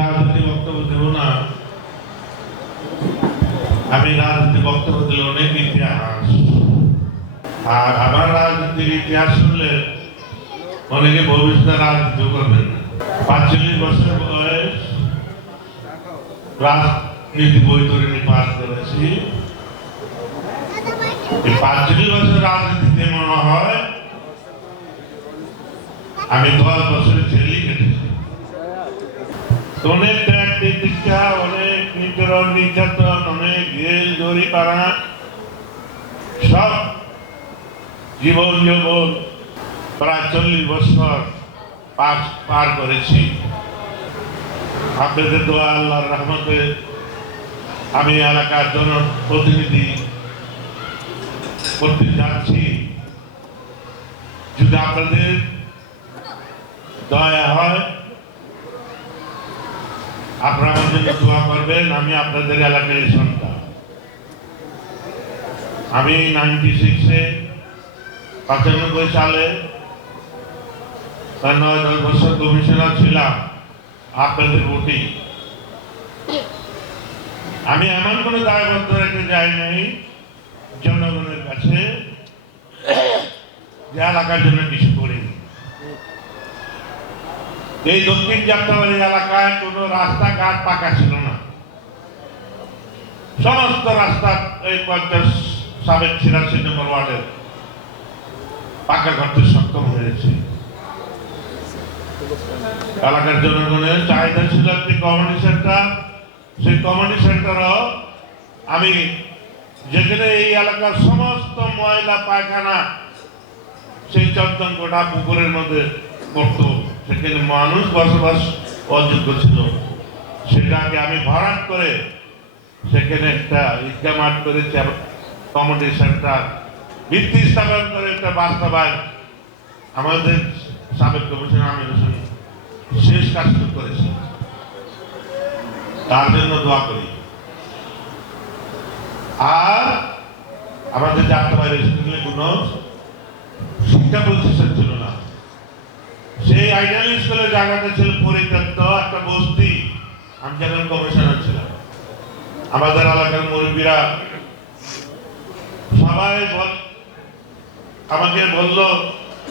রাজনীতি বক্তব্য দেব না। আমি রাজনীতি বক্তব্য দিলে অনেক ইতিহাস। আর আমার রাজনীতির ইতিহাস শুনলে অনেকে ভবিষ্যতে রাজনীতি করবেন পাঁচচল্লিশ বছর রাজনীতি বৈতরণী পাস করেছি এই পাঁচচল্লিশ বছর রাজনীতিতে মনে হয় আমি দশ বছর জেলই কেটেছি অনেক ত্যাগ দীক্ষা অনেক নিপীড়ন নির্যাতন অনেক জেল জরি পাড়া সব জীবন যৌবন প্রায় চল্লিশ বছর পার করেছি আপনাদের দোয়া, আল্লাহর রহমতে আমি এলাকার জন প্রতিনিধি করতে যাচ্ছি। যদি আপনাদের দয়া হয়, আপনারা আমার জন্য দোয়া করবেন, আমি আপনাদের এলাকায় সন্তান। আমি নাইনটি সিক্সে পঁচানব্বই সালে নয় দশ বছর কমিশনার ছিলাম। আপনাদের ভোটিং আমি এমন কোনো দায়বদ্ধ রেখে যাই নাই, জনগণের কাছে এলাকার জন্য কিছু করিনি এই দক্ষিণ যাত্রাবাড়ি এলাকায় কোনো রাস্তাঘাট পাকা ছিল না। সমস্ত রাস্তা এই পঞ্চাশ সাবেক ছিয়াশি নম্বর ওয়ার্ডের পাকা করতে সক্ষম হয়েছে এলাকার জনগণের চাহিদা ছিল একটি কমিউনিটি সেন্টার সেই কমিউনিটি সেন্টারও আমি যেখানে এই এলাকার সমস্ত ময়লা, পায়খানা, সেই চন্দন গোটা পুকুরের মধ্যে করত সেখানে মানুষ বসবাস অযোগ্য ছিল। সেটাকে আমি ভরাট করে সেখানে একটা ঈদগা মাঠ করেছি কমিউনিটি সেন্টার ভিত্তি স্থাপন করে একটা বাস্তবায়ন। আমাদের সাবেক কমিশনার আমির হোসেন শেষ কাজটা করেছে তার জন্য দোয়া করি। আর আমাদের যাত্রাবাড়ি স্কুলে কোনো শিক্ষা প্রতিষ্ঠান ছিল না। সেই আইডিয়াল স্কুলের জায়গাটা ছিল পরিত্যক্ত একটা বস্তি। আমি যখন কমিশনার ছিলাম। আমাদের এলাকার মুরব্বীরা সবাই আমাকে বলল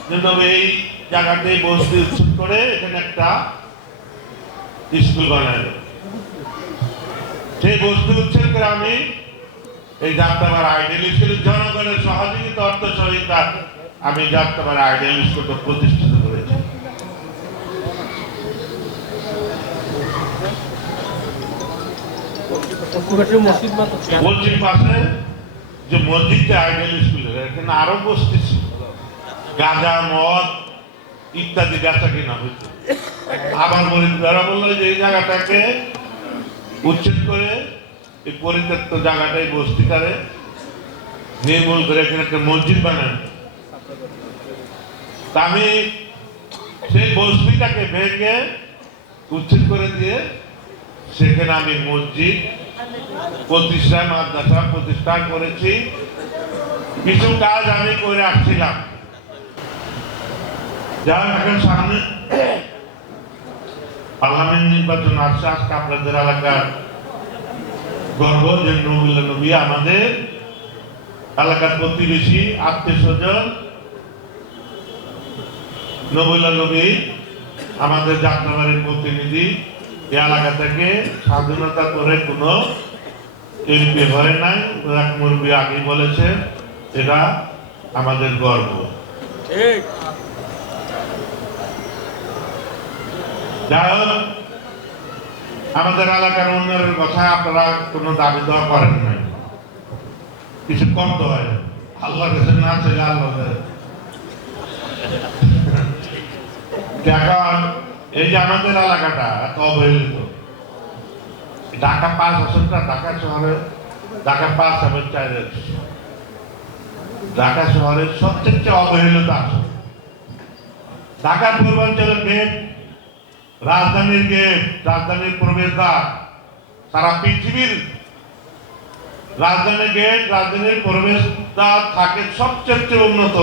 যে, তবে এই জায়গাতে বস্তি উচ্ছেদ করে এখানে একটা স্কুল সেই বস্তি উচ্ছেদ করে আমি এই যাত্রাবার আইডিয়াল স্কুলের জনগণের সহযোগিতা অর্থ সহযোগিতা আমি যাত্রাবার আইডিয়াল স্কুলটা প্রতিষ্ঠিত করেছি। মসজিদ পাশে যে মসজিদটা আইডিয়াল স্কুলের এখানে আরও বস্তি ছিল গাঁজা মদ ইত্যাদি বেচা কিনা হইতো। আবার মরিদারা বলল যে, এই জায়গাটাকে উচ্ছেদ করে এই পরিত্যক্ত জায়গাটাই বস্তিটারে নির্মূল করে এখানে একটা মসজিদ বানান। আমি সেই বস্তিটাকে ভেঙে উচ্ছেদ করে দিয়ে সেখানে আমি মসজিদ প্রতিষ্ঠা, মাদ্রাসা প্রতিষ্ঠা করেছি। কিছু কাজ আমি করে আসছিলাম। যারা এখন সামনে। পার্লামেন্ট নির্বাচন আসছে, আজকে আপনাদের এলাকার গর্ব যে নবী আমাদের এলাকার প্রতিবেশী, আত্মীয় স্বজন নবীল নবী আমাদের যাত্রাবাড়ির প্রতিনিধি, এই এলাকা থেকে স্বাধীনতা করে কোনো এমপি হয় নাই, এক মুরবি আগেই বলেছে এটা আমাদের গর্ব। ঠিক। যাই হোক, আমাদের এলাকার উন্নয়নের কথা আপনারা কোনো দাবি দেওয়া করেন নাই। কিছু করতে হয় আল্লাহ কাছে না চাইলে আল্লাহ। এখন এই যে আমাদের এলাকাটা এত অবহেলিত। ঢাকা পাঁচ বছরটা, ঢাকা শহরে, ঢাকা পাঁচ এবং চারের ঢাকা শহরের সবচেয়ে অবহেলিত আসন। ঢাকার পূর্বাঞ্চলের মেয়ে রাজধানীর গেট রাজধানীর প্রবেশদ্বার, সারা পৃথিবীর রাজধানীর গেট, রাজধানীর প্রবেশদ্বার থাকে সবচেয়ে উন্নত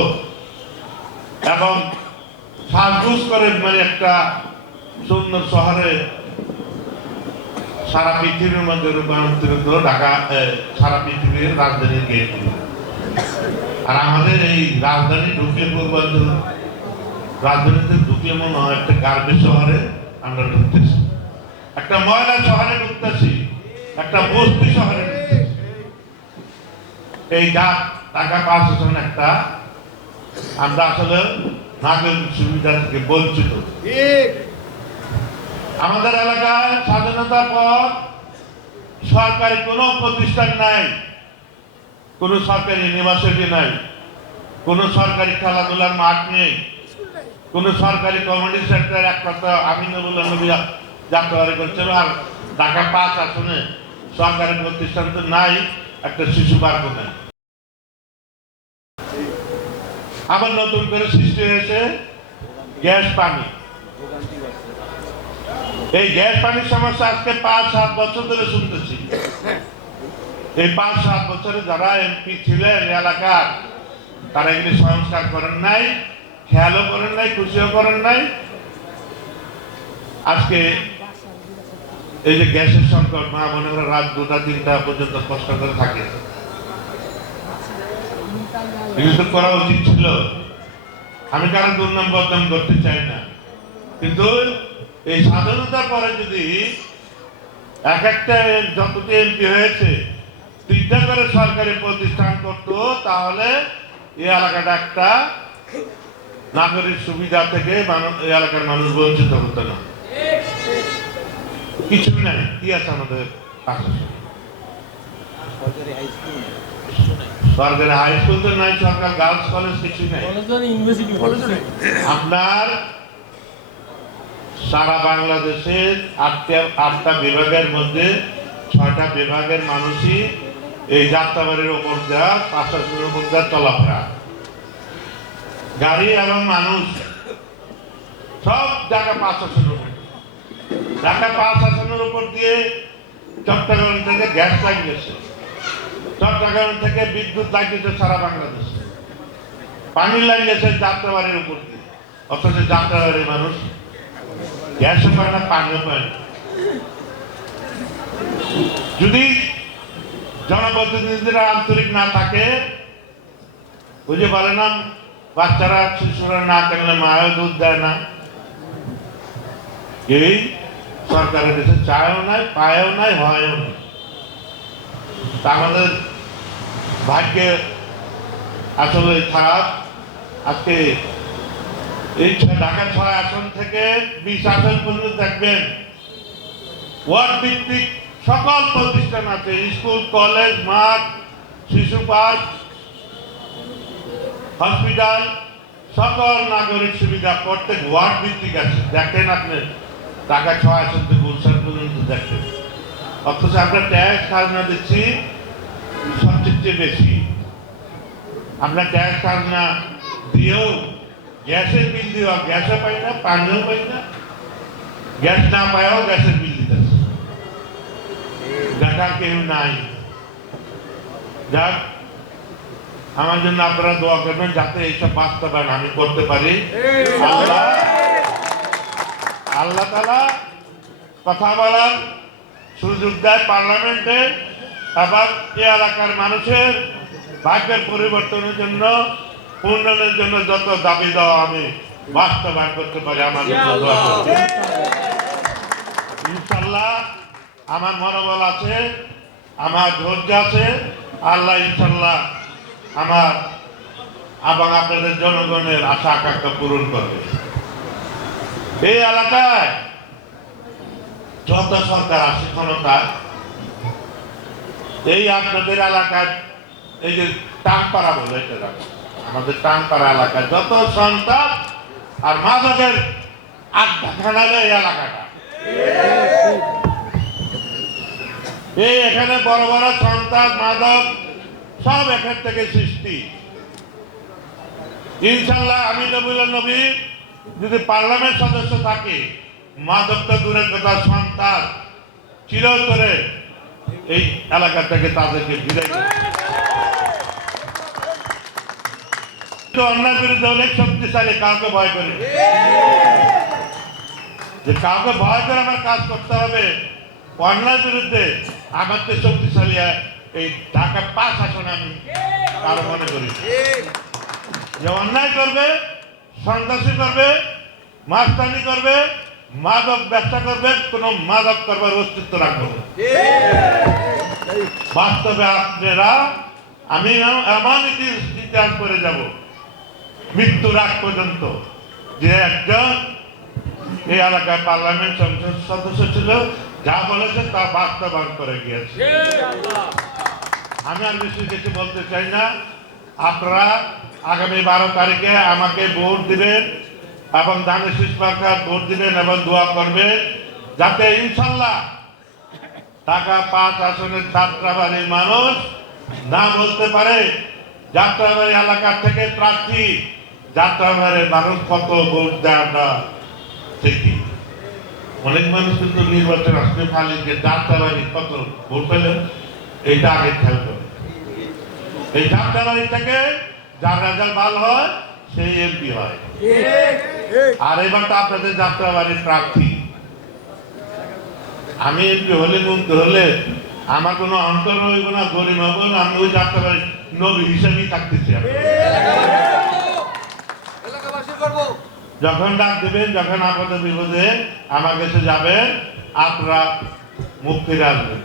এবং করে মানে একটা সুন্দর শহরে সারা পৃথিবীর মধ্যে রূপান্তরিত ঢাকা সারা পৃথিবীর রাজধানীর গেট। আর আমাদের এই রাজধানী ঢুকে পূর্বাঞ্চল, রাজধানীতে ঢুকে মনে হয় একটা গার্বেজ শহরে। আমরা ঢুকতেছি। একটা ময়লা শহরে ঢুকতেছি একটা বস্তি শহরে এই যা টাকা পাস হচ্ছেন একটা। আমরা আসলে নাগরিক সুবিধা থেকে বঞ্চিত। আমাদের এলাকায় স্বাধীনতার পর সরকারি কোনো প্রতিষ্ঠান নাই, কোনো সরকারি ইউনিভার্সিটি নাই, কোনো সরকারি খেলাধুলার মাঠ নেই। কোনো সরকারি কমিউনিটি সেন্টার একমাত্র আমিনুল নবী যাত্রাবাড়ি করছিল, আর ঢাকা পাঁচ আসনে সরকারি প্রতিষ্ঠান তো নাই, একটা শিশু পার্ক নাই। আবার নতুন করে সৃষ্টি হয়েছে গ্যাস পানি। এই গ্যাস পানির সমস্যা আজকে পাঁচ, সাত বছর ধরে শুনতেছি। এই পাঁচ, সাত বছরে যারা এমপি ছিলেন এলাকার, তারা এগুলি সংস্কার করেন নাই। খেয়ালও করেন নাই, খুশিও করেন নাই। আজকে এই যে গ্যাসের সংকট, মা বোনেরা রাত দুটা, তিনটা পর্যন্ত কষ্ট করে থাকে। করা উচিত ছিল। আমি কারও দুর্নাম বদনাম করতে চাই না। কিন্তু এই স্বাধীনতার পরে যদি এক একটা যতটি এমপি হয়েছে, তিনটা করে সরকারি প্রতিষ্ঠান করতো, তাহলে এই এলাকাটা একটা নাগরিক সুবিধা থেকে এলাকার মানুষ বঞ্চিত হতো না। কিছু নাই। কি আছে আমাদের সরকারি হাই স্কুল তো নাই সরকার গার্লস কলেজ কিছু নাই। কলেজ ইউনিভার্সিটি কলেজ আপনার সারা বাংলাদেশের আটটা আটটা বিভাগের মধ্যে ছয়টা বিভাগের মানুষই এই যাত্রাবাড়ির ওপর দেওয়া পাঁচটার উপর দেওয়া চলাফেরা। গাড়ি এবং মানুষ, সব জায়গা পাঁচ আসনের উপর। ঢাকা পাঁচ আসনের উপর দিয়ে চট্টগ্রাম থেকে গ্যাস লাগিয়েছে চট্টগ্রাম থেকে বিদ্যুৎ লাগিয়েছে সারা বাংলাদেশে। পানি লাগিয়েছে যাত্রাবাড়ির উপর দিয়ে। অথচ যাত্রাবাড়ির মানুষ গ্যাসও পায় না, পানিও পায় না। যদি জনপ্রতিনিধিরা আন্তরিক না থাকে যে বলে না বাচ্চারা শিশুরা না কানলে মায়েও দুধ দেয় না। এই সরকারের দেশে চায়ও নাই, পায়ও নাই, হয়ও নাই। আমাদের ভাগ্যে আসলে খারাপ। আজকে এই ঢাকা ছয় আসন থেকে বিশ আসন পর্যন্ত দেখবেন ওয়ার্ড ভিত্তিক সকল প্রতিষ্ঠান আছে, স্কুল, কলেজ, মাঠ, শিশু পার্ক হসপিটাল, সকল নাগরিক সুবিধা, প্রত্যেক ওয়ার্ড ভিত্তিক আছে। দেখেন আপনি ঢাকা ছয় আসন থেকে গুলশান পর্যন্ত দেখেন। অথচ আমরা ট্যাক্স খাজনা দিচ্ছি, সবচেয়ে বেশি। আমরা ট্যাক্স খাজনা দিয়েও গ্যাসের বিল দিও গ্যাসও পাই না, পানিও পাই না। গ্যাস না পাইও গ্যাসের বিল দিতেছে দেখার কেউ নাই। যাক আমার জন্য আপনারা দোয়া করবেন যাতে এইসব বাস্তবায়ন আমি করতে পারি। আল্লাহ আল্লাহ তালা কথা বলার সুযোগ দেয় পার্লামেন্টে। আবার এ এলাকার মানুষের ভাগ্যের পরিবর্তনের জন্য উন্নয়নের জন্য যত দাবি দেওয়া আমি বাস্তবায়ন করতে পারি আমার। ইনশাল্লাহ আমার মনোবল আছে আমার ধৈর্য আছে। আল্লাহ ইনশাল্লাহ আমার এবং আপনাদের জনগণের আশা আকাঙ্ক্ষা পূরণ করবে। এই এলাকায় যত সরকার আছে ক্ষমতায় এই আপনাদের এলাকায় এই যে টাংপাড়া বলে এটা আমাদের টাংপাড়া এলাকায় যত সন্তান আর মাদকের আড্ডা খানালে এই এলাকাটা। এই এখানে বড় বড় সন্তান, মাদক সব এখান থেকে সৃষ্টি। ইনশাল্লাহ আমি নবীল নবী, যদি পার্লামেন্ট সদস্য থাকে মাদকটা দূরের কথা, সন্তান, চিরতরে এই এলাকা থেকে তাদেরকে বিদায় অন্যায় বিরুদ্ধে অনেক শক্তিশালী কাউকে ভয় করে। যে কাউকে ভয় করে আমার কাজ করতে হবে অন্যায় বিরুদ্ধে আমার তো শক্তিশালী এই ঢাকা পাঁচ আসনে আমি কারও মনে করি যে অন্যায় করবে, সন্ত্রাসী করবে, মাস্তানি করবে, মাদক ব্যবসা করবে, কোনো মাদক করবার অস্তিত্ব রাখবে। বাস্তবে আপনারা, আমি এম- এমন ইতিহাস করে যাব, মৃত্যুর আগ পর্যন্ত যে একজন এই এলাকায় পার্লামেন্ট সংসদ সদস্য ছিল, যা বলেছে তা বাস্তবায়ন করে গিয়েছে আমি আর বেশি কিছু বলতে চাই না। আপনারা আগামী বারো তারিখে আমাকে ভোট দিবেন এবং দানের সরকার ভোট দিবেন এবং দোয়া করবেন যাতে ইনশাল্লাহ টাকা পাঁচ আসনের যাত্রাবাড়ির মানুষ না বলতে পারে যাত্রাবাড়ি এলাকা থেকে প্রার্থী যাত্রাবাড়ির মানুষ কত ভোট দেয় আমরা ঠিকই। অনেক মানুষ কিন্তু নির্বাচন আসতে খালি যে যাত্রাবাড়ি কত ভোট পেলেন? এটা আগে খেয়াল করে। এই যাত্রাবাড়ি থেকে যার রেজাল্ট ভালো হয় সেই এমপি হয়। আর এবার তো আপনাদের যাত্রাবাড়ির প্রার্থী। আমি এমপি হলে মন্ত্রী হলে আমার কোনো অন্তর রইব না গরিব হব না আমি ওই যাত্রাবাড়ির নবী হিসেবেই থাকতেছি। এলাকাবাসী করব যখন ডাক দেবেন যখন আপদে বিপদে আমার কাছে যাবেন আপনারা ফিরে আসবেন